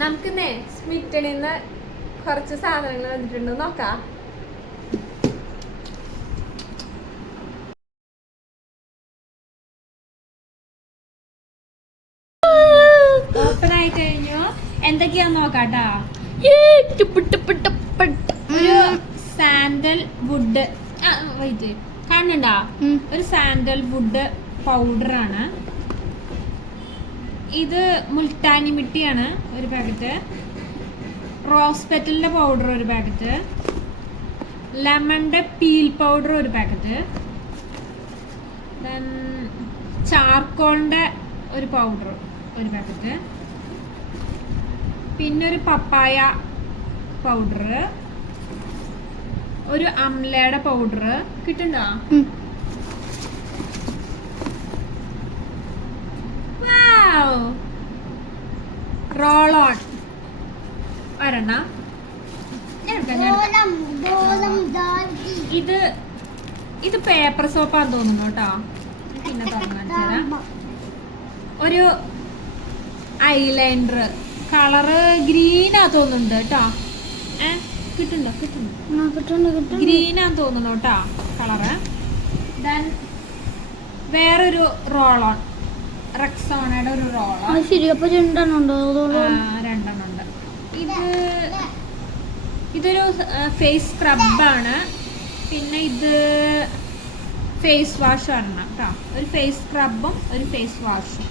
നമുക്കിന്നേ സ്മിറ്റണിന്ന് കുറച്ച് സാധനങ്ങൾ വന്നിട്ടുണ്ട്, നോക്കാം. ഓപ്പൺ ആയി കഴിഞ്ഞു. എന്തൊക്കെയാന്ന് നോക്കാട്ടാ. ഒരു സാൻഡൽ വുഡ് വൈറ്റ് കാണുന്നുണ്ടാ? ഒരു സാൻഡൽ വുഡ് പൗഡറാണ് ഇത്. മുൾട്ടാനി മിട്ടിയാണ് ഒരു പാക്കറ്റ്. റോസ് പെറ്റലിന്റെ പൗഡർ ഒരു പാക്കറ്റ്. ലെമണിന്റെ പീൽ പൗഡർ ഒരു പാക്കറ്റ്. ദെൻ ചാർക്കോളിന്റെ ഒരു പൗഡർ ഒരു പാക്കറ്റ്. പിന്നെ ഒരു പപ്പായ പൗഡർ, ഒരു അംലയുടെ പൗഡർ. കിട്ടുണ്ടോ? റോൾ ഓൺ ഒരെണ്ണം. ഇത് പേപ്പർ സോപ്പാന്ന് തോന്നുന്നു കേട്ടോ. പിന്നെ തുറന്നു ഒരു ഐലൈനർ കളറ് ഗ്രീനാ തോന്നുന്നുണ്ട് കേട്ടോ. കിട്ടുന്നുണ്ടോ? ഗ്രീനാ തോന്നുന്നു കേട്ടോ കളറ്. ദെൻ വേറൊരു റോൾ ഓൺ, റെക്സോണയുടെ ഒരു റോൾ ഓൺ. രണ്ടെണ്ണം ഉണ്ട്. ഇതൊരു ഫേസ് സ്ക്രബാണ്. പിന്നെ ഇത് ഫേസ് വാഷ് ആണ് കേട്ടോ. ഒരു ഫേസ് സ്ക്രബും ഒരു ഫേസ് വാഷും.